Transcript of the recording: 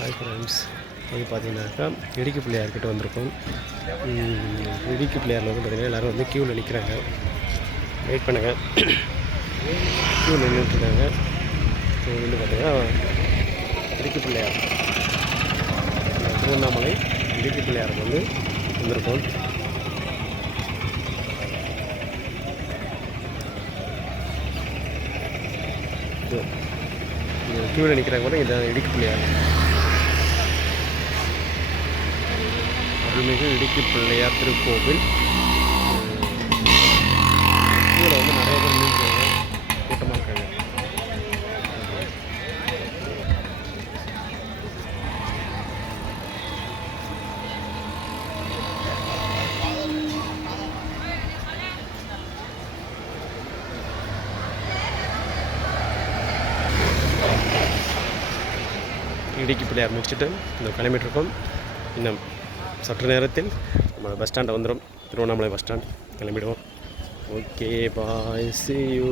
Hi friends வந்து பார்த்தீங்கன்னாக்கா இடுக்கி பிள்ளையார்கிட்ட வந்திருக்கோம். இடுக்கி பிள்ளையாரில் வந்து பார்த்திங்கன்னா எல்லோரும் வந்து க்யூவில் நிற்கிறாங்க வெயிட் பண்ணுங்கள் க்யூவில் நின்றுட்டுருக்காங்க வந்து பார்த்தீங்கன்னா இடுக்கி பிள்ளையார் திருவண்ணாமலை இடுக்கி பிள்ளையாருக்கு வந்து வந்திருக்கோம். இது க்யூவில் நிற்கிறாங்க கூட இதான் இடுக்கி பிள்ளையார் அருள்மிகு இடுக்கி பிள்ளையார் திருக்கோவில். இதில் வந்து நிறைய பேர் நின்றுருக்காங்க கூட்டமாக இருக்காங்க. இடுக்கி பிள்ளையார் முடிச்சுட்டு இந்த கிளம்பிட்டு இருக்கோம். இன்னும் சற்று நேரத்தில் நம்ம பஸ் ஸ்டாண்டை வந்துடும் திருவண்ணாமலை பஸ் ஸ்டாண்ட் கிளம்பிடுவோம். Okay bye see you